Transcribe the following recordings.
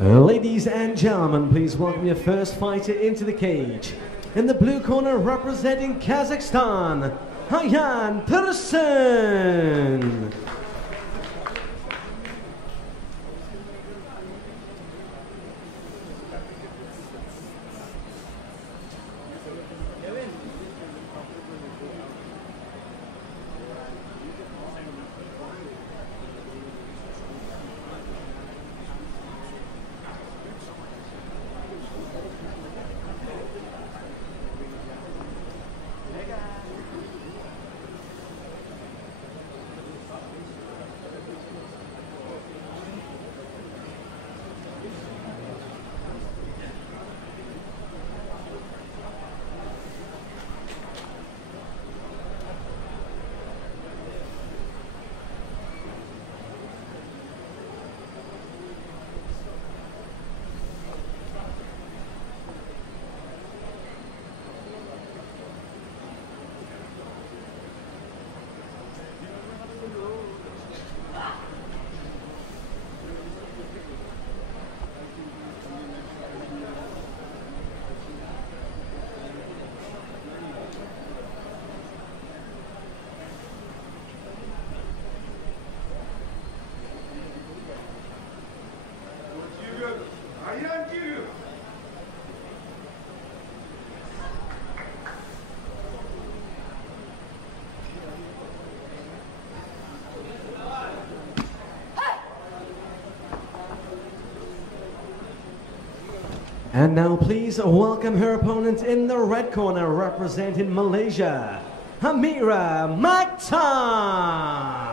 Ladies and gentlemen, please welcome your first fighter into the cage. In the blue corner, representing Kazakhstan, Hayyan Persson. And now please welcome her opponent in the red corner, representing Malaysia, Amira Makhtar.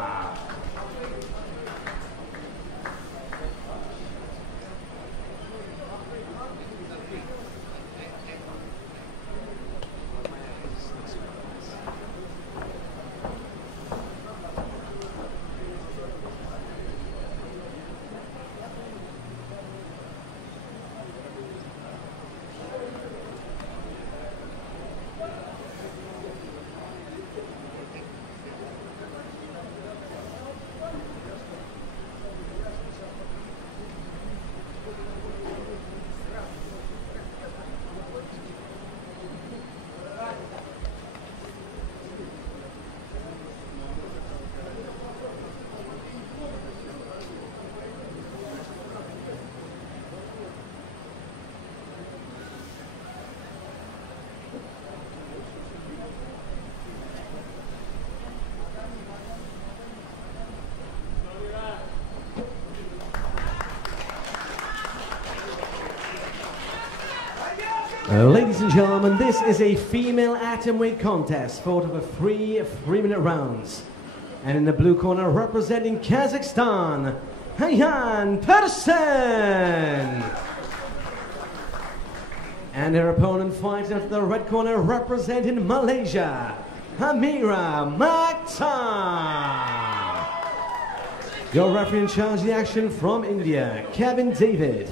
Ladies and gentlemen, this is a female atomweight contest fought over three 3-minute rounds. And in the blue corner, representing Kazakhstan, Hayyan Persson. And her opponent fights into the red corner, representing Malaysia, Amira Makhtar. Your referee in charge of the action from India, Kevin David.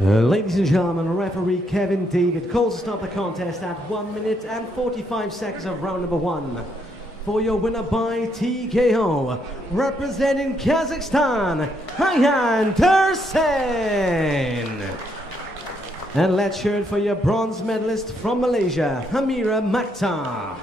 Ladies and gentlemen, referee Kevin David calls to stop the contest at 1 minute and 45 seconds of round number 1. For your winner by TKO, representing Kazakhstan, Ayhan Tursen. And let's hear it for your bronze medalist from Malaysia, Hamira Makhtar.